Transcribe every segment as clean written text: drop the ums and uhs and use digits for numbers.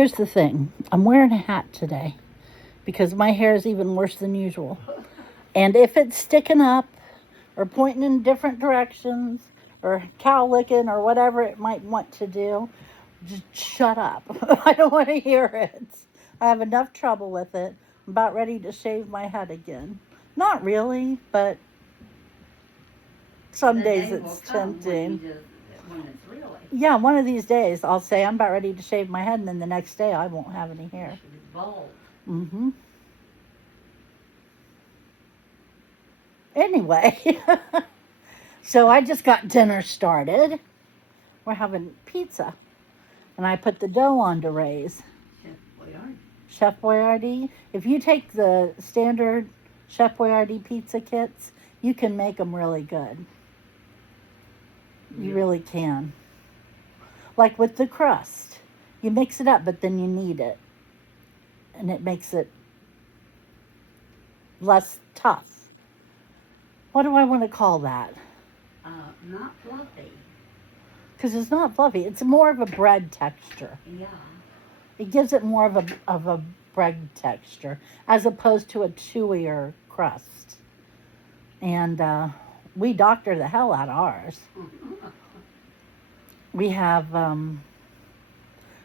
Here's the thing. I'm wearing a hat today because my hair is even worse than usual. And if it's sticking up or pointing in different directions or cow licking or whatever it might want to do, just shut up. I don't want to hear it. I have enough trouble with it. I'm about ready to shave my head again. Not really, but some days it's tempting. Yeah, one of these days I'll say I'm about ready to shave my head, and then the next day I won't have any hair. Mm-hmm. Anyway, so I just got dinner started. We're having pizza, and I put the dough on to raise. Chef Boyardee. If you take the standard Chef Boyardee pizza kits, you can make them really good. You really can. Like with the crust, you mix it up, but then you knead it, and it makes it less tough. What do I want to call that? Not fluffy. Because it's not fluffy. It's more of a bread texture. Yeah. It gives it more of a bread texture as opposed to a chewier crust. And we doctor the hell out of ours. We have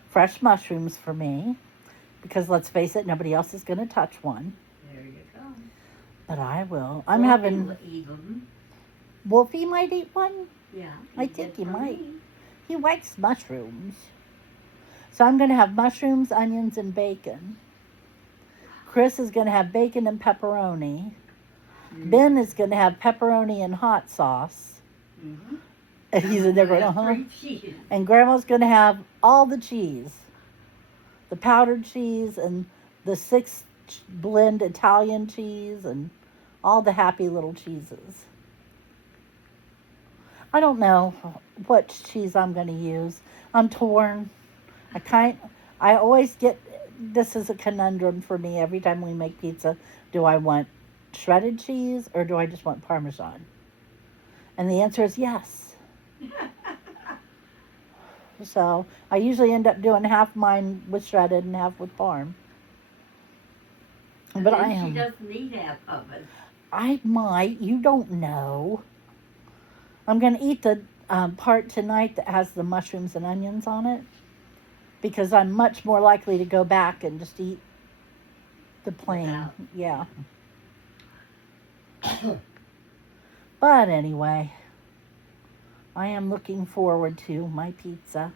fresh mushrooms for me because let's face it, nobody else is going to touch one. There you go. But I will. Wolfie might eat one? Yeah. I think he might. He likes mushrooms. So I'm going to have mushrooms, onions, and bacon. Chris is going to have bacon and pepperoni. Mm-hmm. Ben is going to have pepperoni and hot sauce. Mm-hmm. And he's in there going, uh-huh. And Grandma's going to have all the cheese. The powdered cheese and the 6 blend Italian cheese and all the happy little cheeses. I don't know what cheese I'm going to use. I'm torn. I always get, this is a conundrum for me every time we make pizza. Do I want shredded cheese or do I just want Parmesan? And the answer is yes. So I usually end up doing half mine with shredded and half with Parm. But she doesn't eat half of it. I might. You don't know. I'm going to eat the part tonight that has the mushrooms and onions on it because I'm much more likely to go back and just eat the plain. Yeah. But anyway, I am looking forward to my pizza,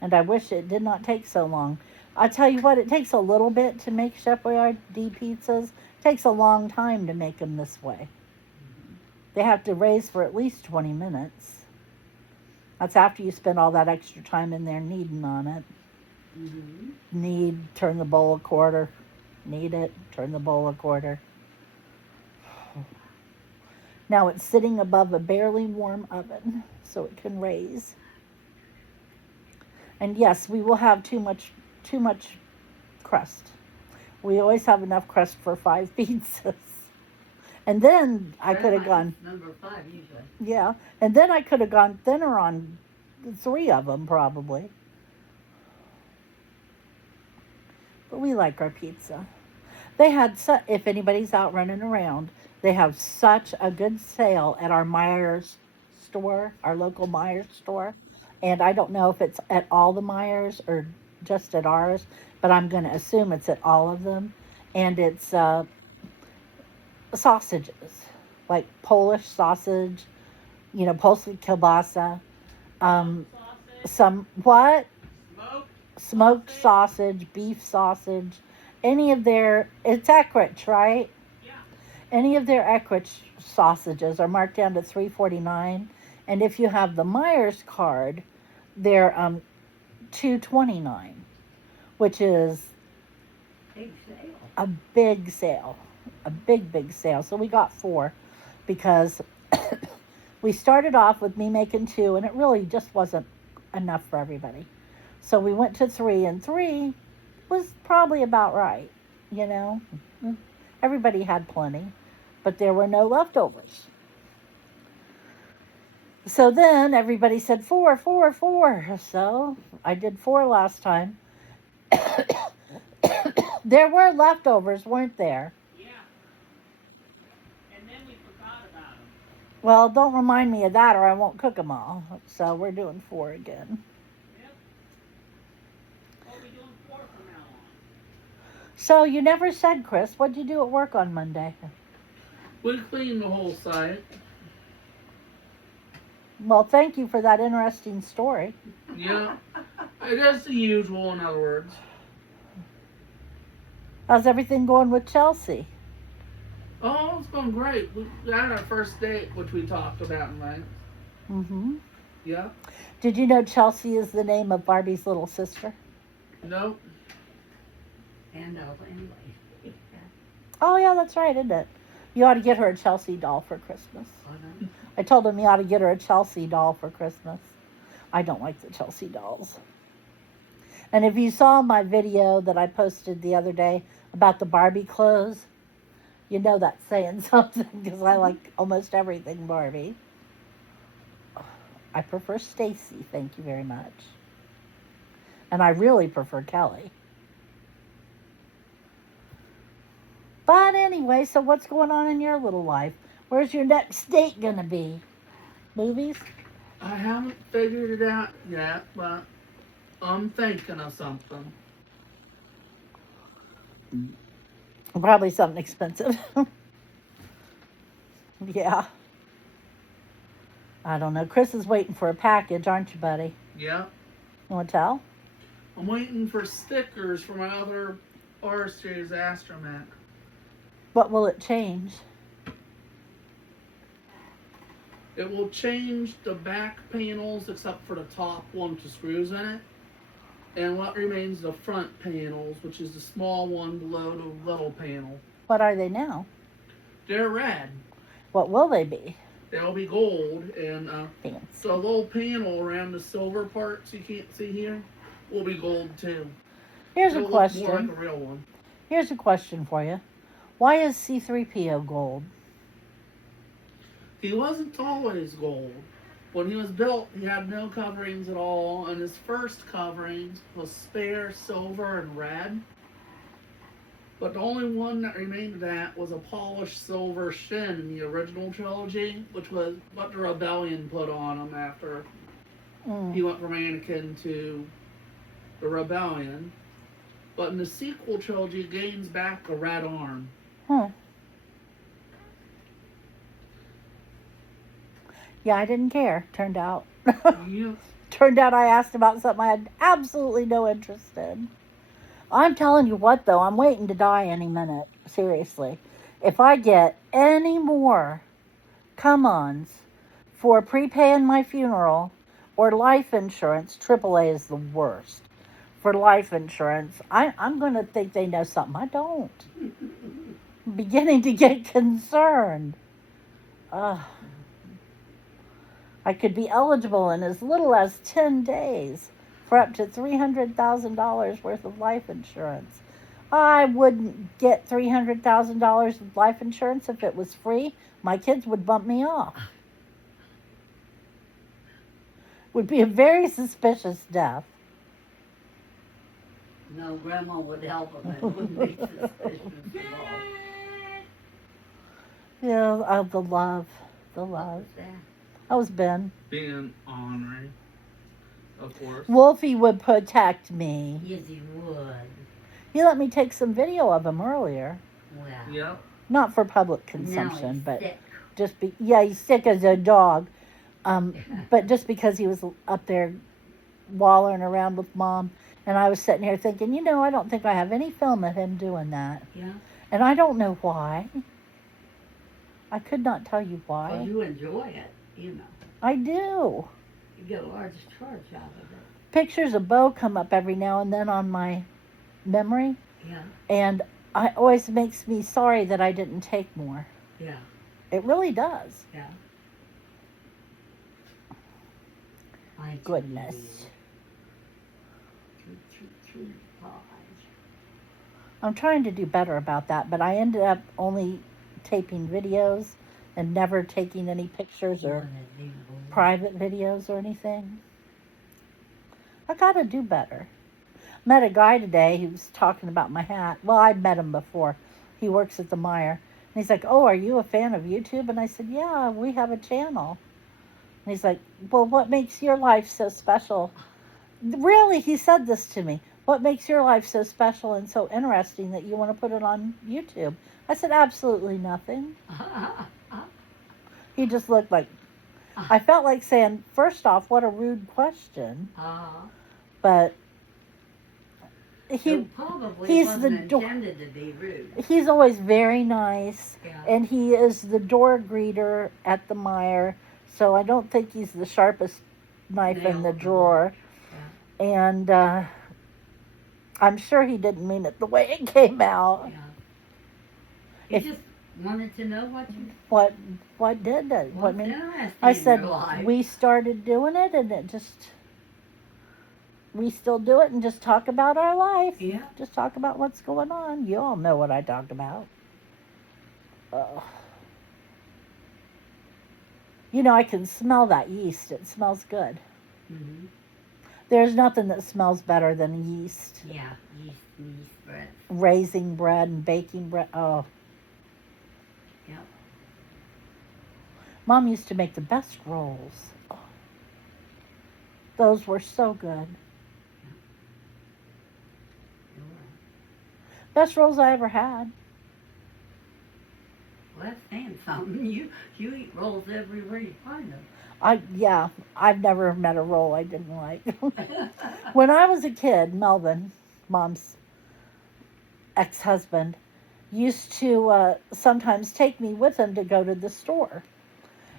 and I wish it did not take so long. I tell you what, it takes a little bit to make Chef Boyardee pizzas. It takes a long time to make them this way. They have to raise for at least 20 minutes. That's after you spend all that extra time in there kneading on it. Mm-hmm. Knead, turn the bowl a quarter. Knead it, turn the bowl a quarter. Now it's sitting above a barely warm oven, so it can raise. And yes, we will have too much crust. We always have enough crust for 5 pizzas. And then I could have gone... Number 5 usually. Yeah, and then I could have gone thinner on 3 of them probably. But we like our pizza. They had, if anybody's out running around, they have such a good sale at our Meijer's store, our local Meijer's store. And I don't know if it's at all the Meijer's or just at ours, but I'm going to assume it's at all of them. And it's sausages, like Polish sausage, Polski kielbasa, some what? Smoked sausage, beef sausage, any of their, it's Eckrich, right? Yeah. Any of their Eckrich sausages are marked down to $3.49, and if you have the Meijer's card, they're $2.29, which is a big sale, a big sale. So we got 4 because we started off with me making 2, and it really just wasn't enough for everybody. So we went to 3, and 3 was probably about right, Everybody had plenty, but there were no leftovers. So then everybody said 4. So I did 4 last time. There were leftovers, weren't there? Yeah. And then we forgot about them. Well, don't remind me of that or I won't cook them all. So we're doing 4 again. Yep. We'll be doing 4 from now on. So you never said, Chris, what'd you do at work on Monday? We cleaned the whole site. Well, thank you for that interesting story. Yeah. It is the usual, in other words. How's everything going with Chelsea? Oh, it's going great. We had our first date, which we talked about in length. Mm-hmm. Yeah. Did you know Chelsea is the name of Barbie's little sister? Nope. And anyway. Oh, yeah, that's right, isn't it? You ought to get her a Chelsea doll for Christmas. Oh, no. I told him you ought to get her a Chelsea doll for Christmas. I don't like the Chelsea dolls. And if you saw my video that I posted the other day about the Barbie clothes, you know that's saying something because I like almost everything Barbie. I prefer Stacy, thank you very much. And I really prefer Kelly. But anyway, so what's going on in your little life? Where's your next date gonna be? Movies? I haven't figured it out yet, but I'm thinking of something. Probably something expensive. Yeah. I don't know. Chris is waiting for a package, aren't you, buddy? Yeah. You want to tell? I'm waiting for stickers for my other R-Series Astromech. What will it change? It will change the back panels except for the top one with the screws in it. And what remains the front panels, which is the small one below the little panel. What are they now? They're red. What will they be? They'll be gold, and Fancy. the little panel around the silver parts you can't see here will be gold too. Here's It'll a look more like question. a real one. Here's a question for you. Why is C-3PO gold? He wasn't always gold. When he was built, he had no coverings at all, and his first coverings was spare silver and red. But the only one that remained of that was a polished silver shin in the original trilogy, which was what the Rebellion put on him after he went from Anakin to the Rebellion. But in the sequel trilogy, he gains back a red arm. Yeah, I didn't care. Turned out. Yeah. Turned out I asked about something I had absolutely no interest in. I'm telling you what, though, I'm waiting to die any minute. Seriously. If I get any more come-ons for prepaying my funeral or life insurance, AAA is the worst. For life insurance, I'm going to think they know something I don't. I'm beginning to get concerned. I could be eligible in as little as 10 days for up to $300,000 worth of life insurance. I wouldn't get $300,000 of life insurance if it was free. My kids would bump me off. Would be a very suspicious death. No, Grandma would help him. It wouldn't be suspicious at all. Yeah, the love. The love. That was Ben. Being ornery, of course. Wolfie would protect me. Yes, he would. He let me take some video of him earlier. Wow. Yep. Not for public Now consumption, he's but sick. he's sick as a dog. But just because he was up there wallering around with Mom, and I was sitting here thinking, I don't think I have any film of him doing that. Yeah. And I don't know why. I could not tell you why. Well, you enjoy it, I do. You get a large charge out of it. Pictures of Bo come up every now and then on my memory, Yeah. and it always makes me sorry that I didn't take more. Yeah. It really does. Yeah. Goodness. 225. I'm trying to do better about that, but I ended up only taping videos and never taking any pictures or private videos or anything. I gotta do better. Met a guy today who was talking about my hat. Well, I'd met him before. He works at the Meijer. And he's like, oh, are you a fan of YouTube? And I said, yeah, we have a channel. And he's like, well, what makes your life so special? Really, he said this to me. What makes your life so special and so interesting that you want to put it on YouTube? I said, absolutely nothing. He just looked like, I felt like saying, first off, what a rude question. But It probably he's wasn't the intended to be rude. he's always very nice, Yeah. and he is the door greeter at the Meijer, so I don't think he's the sharpest knife in the Nail. drawer. And I'm sure he didn't mean it the way it came out. Yeah. If- He just wanted to know what you What did it? What what's made, interesting I in said, your life. we started doing it, and it just, we still do it and just talk about our life. Yeah. Just talk about what's going on. You all know what I talk about. You know, I can smell that yeast. It smells good. Mm-hmm. There's nothing that smells better than yeast. Yeah, yeast bread. Raising bread and baking bread. Oh. Yep. Mom used to make the best rolls. Oh. Those were so good. Sure. Best rolls I ever had. Well, that's saying something. You eat rolls everywhere you find them. I've never met a roll I didn't like. When I was a kid, Melvin, Mom's ex-husband, used to sometimes take me with him to go to the store.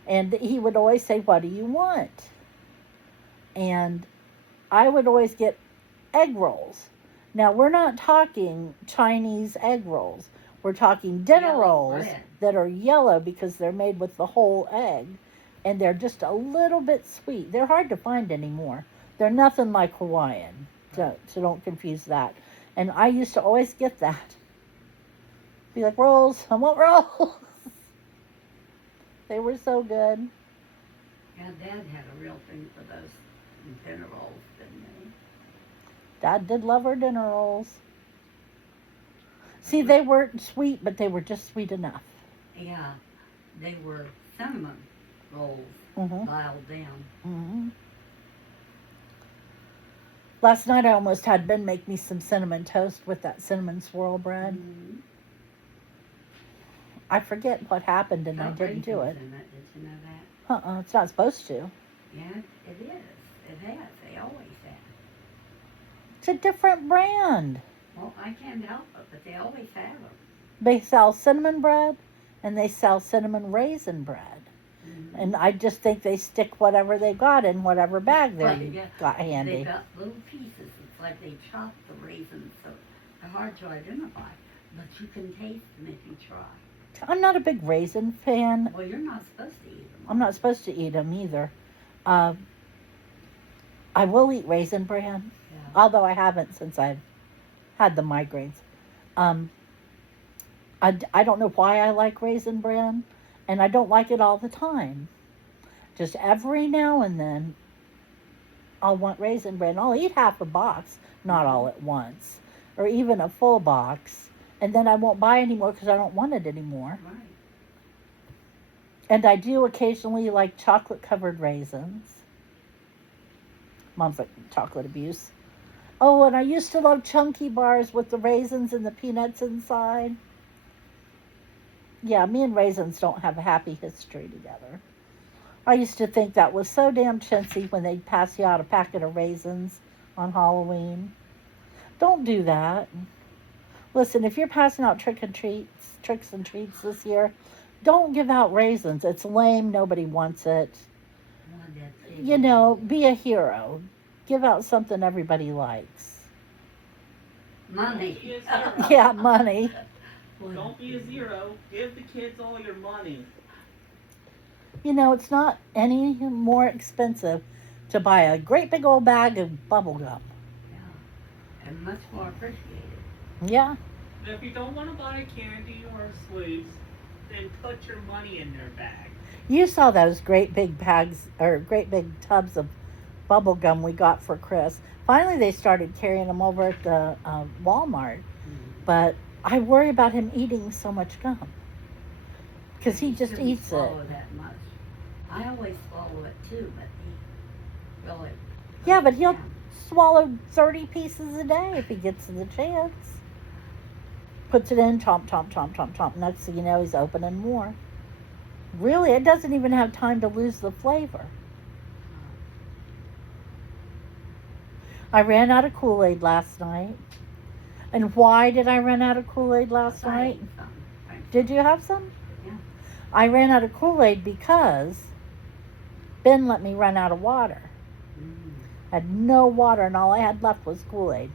And he would always say, what do you want? And I would always get egg rolls. Now, we're not talking Chinese egg rolls. We're talking dinner Yellow rolls bread. that are yellow because they're made with the whole egg. And they're just a little bit sweet. They're hard to find anymore. They're nothing like Hawaiian. So don't confuse that. And I used to always get that. Be like, rolls, I want rolls. They were so good. Yeah, Dad had a real thing for those dinner rolls, didn't Dad did love her dinner rolls. See, they weren't sweet, but they were just sweet enough. he? Yeah, they were cinnamon rolls Mm-hmm. dialed down. Mm-hmm. Last night I almost had Ben make me some cinnamon toast with that cinnamon swirl bread. Mm-hmm. I forget what happened and I didn't do it. Did you know that? It's not supposed to. Yeah, it is. It has. They always have. It's a different brand. Well, I can't help it, but they always have them. They sell cinnamon bread and they sell cinnamon raisin bread. Mm-hmm. And I just think they stick whatever they got in whatever bag they Right, yeah. got handy. They got little pieces. It's like they chopped the raisins, so they're hard to identify. But you can taste them if you try. I'm not a big raisin fan. Well, you're not supposed to eat them. I'm not supposed to eat them either. I will eat Raisin Bran, Yeah. although I haven't since I've had the migraines. I don't know why I like Raisin Bran, and I don't like it all the time. Just every now and then, I'll want Raisin Bran. I'll eat half a box, not all at once, or even a full box, and then I won't buy any more because I don't want it anymore. Right. And I do occasionally like chocolate-covered raisins. Mom's like, chocolate abuse. Oh, and I used to love chunky bars with the raisins and the peanuts inside. Yeah, me and raisins don't have a happy history together. I used to think that was so damn chintzy when they'd pass you out a packet of raisins on Halloween. Don't do that. Listen, if you're passing out tricks and treats this year, don't give out raisins. It's lame. Nobody wants it. Well, that's it. You know, be a hero. Give out something everybody likes. Money. Don't be a zero. Yeah, money. Don't be a zero. Give the kids all your money. You know, it's not any more expensive to buy a great big old bag of bubble gum. Yeah. And much more appreciated. Yeah. And if you don't want to buy candy or sweets, then put your money in their bag. You saw those great big bags or great big tubs of bubble gum we got for Chris. Finally, they started carrying them over at the Walmart. But I worry about him eating so much gum. Because he just shouldn't eats it. swallow that much. I always swallow it too, but he really. Yeah, but he'll Yeah. swallow 30 pieces a day if he gets the chance. Puts it in, chomp, chomp, chomp, chomp, chomp. Next thing you know, he's opening more. Really, it doesn't even have time to lose the flavor. I ran out of Kool-Aid last night. And why did I run out of Kool-Aid last I night? ate some. Did you have some? Yeah. I ran out of Kool-Aid because Ben let me run out of water. I had no water, and all I had left was Kool-Aid.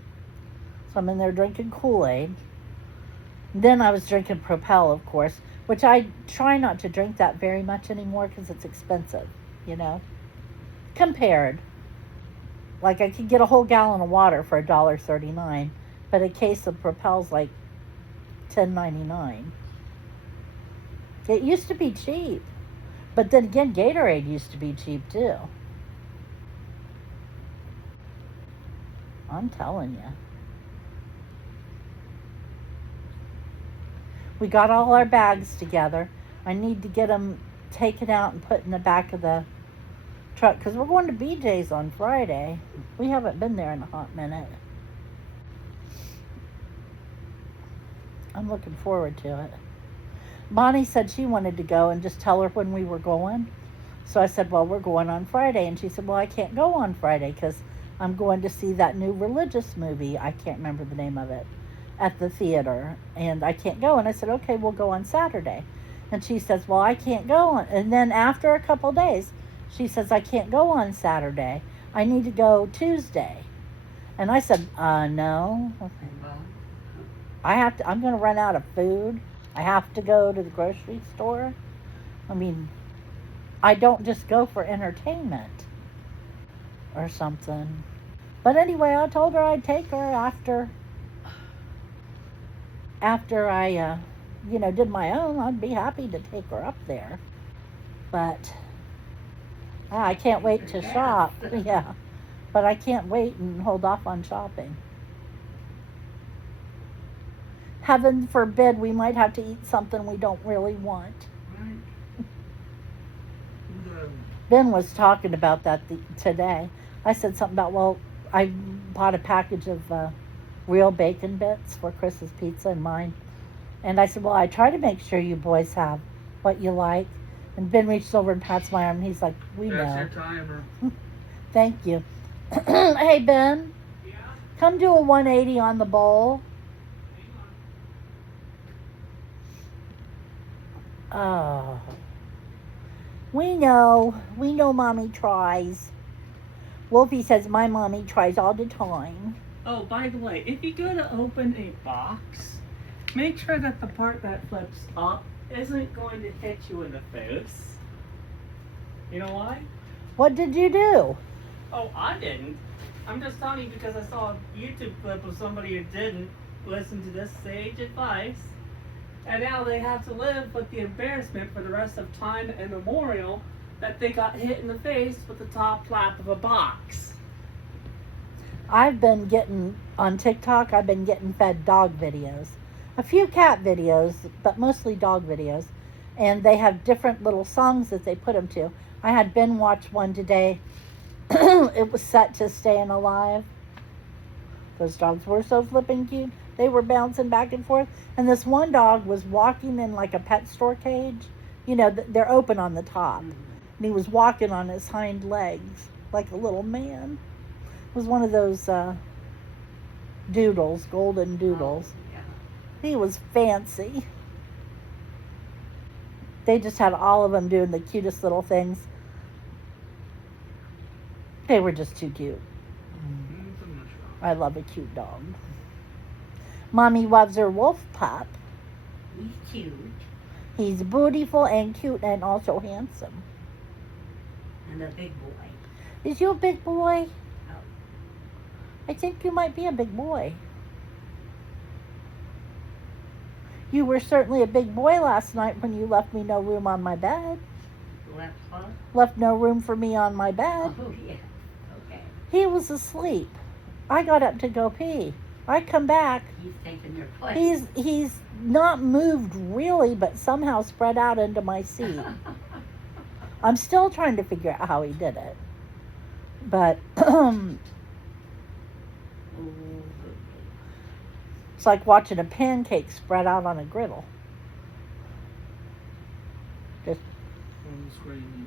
So I'm in there drinking Kool-Aid. Then I was drinking Propel, of course, which I try not to drink that very much anymore because it's expensive, you know, compared. Like, I could get a whole gallon of water for $1.39, but a case of Propel's like $10.99. It used to be cheap, but then again, Gatorade used to be cheap too. I'm telling you. We got all our bags together. I need to get them taken out and put in the back of the truck because we're going to BJ's on Friday. We haven't been there in a hot minute. I'm looking forward to it. Bonnie said she wanted to go and just tell her when we were going. So I said, well, we're going on Friday. And she said, well, I can't go on Friday because I'm going to see that new religious movie. I can't remember the name of it. At the theater, and I can't go. And I said, okay, we'll go on Saturday. And she says, well, I can't go. And then after a couple days, she says, I can't go on Saturday. I need to go Tuesday. And I said, no. Well, I'm going to run out of food. I have to go to the grocery store. I mean, I don't just go for entertainment or something. But anyway, I told her I'd take her after I, did my own. I'd be happy to take her up there. But I can't wait to shop. Yeah. But I can't wait and hold off on shopping. Heaven forbid we might have to eat something we don't really want. Ben was talking about that today. I said something about, well, I bought a package of real bacon bits for Chris's pizza and mine. And I said, well, I try to make sure you boys have what you like. And Ben reached over and pats my arm, and he's like, we That's know. your timer. Thank you. Hey, Ben, Yeah. come do a 180 on the bowl. Oh. We know Mommy tries. Wolfie says my mommy tries all the time. Oh, by the way, if you go to open a box, make sure that the part that flips up isn't going to hit you in the face. You know why? What did you do? Oh, I didn't. I'm just telling you because I saw a YouTube clip of somebody who didn't listen to this sage advice. And now they have to live with the embarrassment for the rest of time immemorial that they got hit in the face with the top flap of a box. I've been getting, on TikTok, I've been getting fed dog videos. A few cat videos, but mostly dog videos. And they have different little songs that they put them to. I had Ben watch one today. It was set to Staying Alive. Those dogs were so flipping cute. They were bouncing back and forth. And this one dog was walking in like a pet store cage. You know, they're open on the top. And he was walking on his hind legs like a little man. It was one of those doodles, golden doodles. Oh, yeah. He was fancy. They just had all of them doing the cutest little things. They were just too cute. I love a cute dog. Mommy loves her wolf pup. He's cute. He's beautiful and cute and also handsome. And a big boy. Is you a big boy? Oh. I think you might be a big boy. You were certainly a big boy last night when you left me no room on my bed. Left foot. Left no room for me on my bed. Oh, yeah. He was asleep. I got up to go pee. I come back. He's taking your place. He's not moved really, but somehow spread out into my seat. I'm still trying to figure out how he did it. But it's like watching a pancake spread out on a griddle. Just On the screen.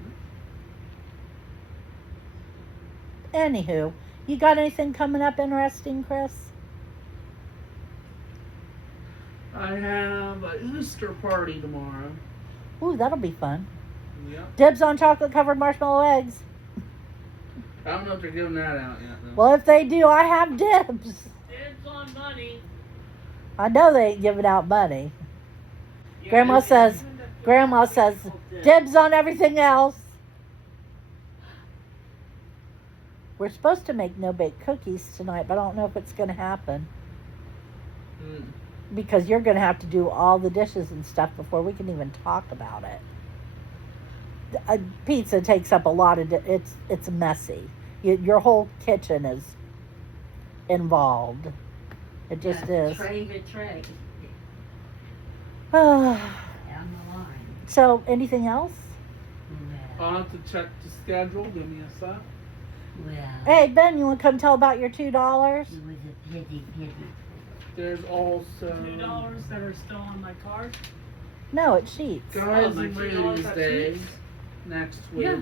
anywho, you got anything coming up interesting, Chris? I have an Easter party tomorrow. Ooh, that'll be fun. Yep. Dibs on chocolate covered marshmallow eggs. I don't know if they're giving that out yet, though. Well, if they do, I have dibs. Dibs on money. I know they ain't giving out money. Yeah, Grandma you says- can have Grandma says, dibs. dibs on everything else. We're supposed to make no-bake cookies tonight, but I don't know if it's going to happen. Mm. Because you're going to have to do all the dishes and stuff before we can even talk about it. Pizza takes up a lot of... It's messy. Your whole kitchen is involved. It just is. Tray to tray. So, Down the line. anything else? I'll have to check the schedule. Give me a sec. Well, Hey, Ben, you want to come tell about your $2? it was a pity. There's also $2 that are still on my card. No, it's Sheets. Guys my and $2 Ladies at Day Sheetz. next week. Yeah.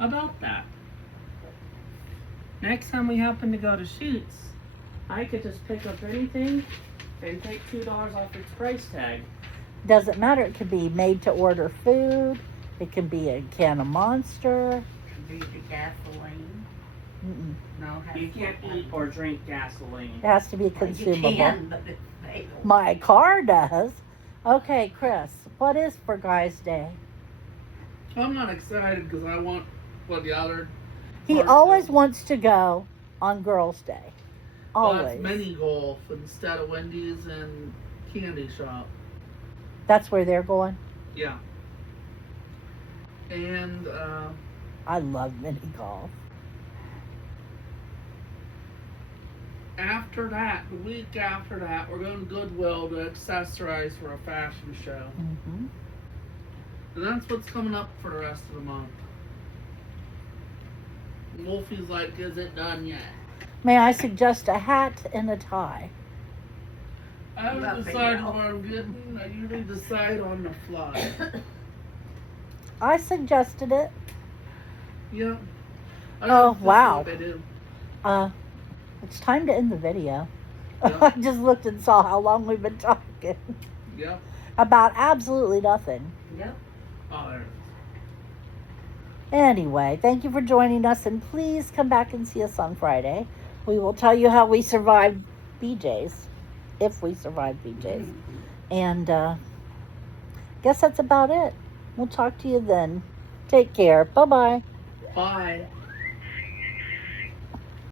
About that. Next time we happen to go to Shoots, I could just pick up anything and take $2 off its price tag. Doesn't matter. It could be made to order food. It can be a can of Monster. Be the gasoline. Mm-mm. No, has You can't to eat or drink gasoline. It has to be You consumable. can, but it's fatal. My car does. Okay, Chris, what is for Guys' Day? I'm not excited because I want what the other. He Parts always of- wants to go on Girls' Day. Well, Always. it's mini golf instead of Wendy's and candy shop. That's where they're going. Yeah. And I love mini golf. after that, the week after that, we're going to Goodwill to accessorize for a fashion show. Mm-hmm. And that's what's coming up for the rest of the month. Wolfie's like, is it done yet? May I suggest a hat and a tie? I haven't Nothing decided else. what I'm getting. I usually decide on the fly. I suggested it. Yep. I Oh, just see wow. what they do. It's time to end the video. Yeah. I just looked and saw how long we've been talking Yep. about absolutely nothing. Yep. Oh, there it is. Anyway, thank you for joining us, and please come back and see us on Friday. We will tell you how we survived BJ's, if we survived BJ's. And guess that's about it. We'll talk to you then. Take care. Bye-bye. Bye.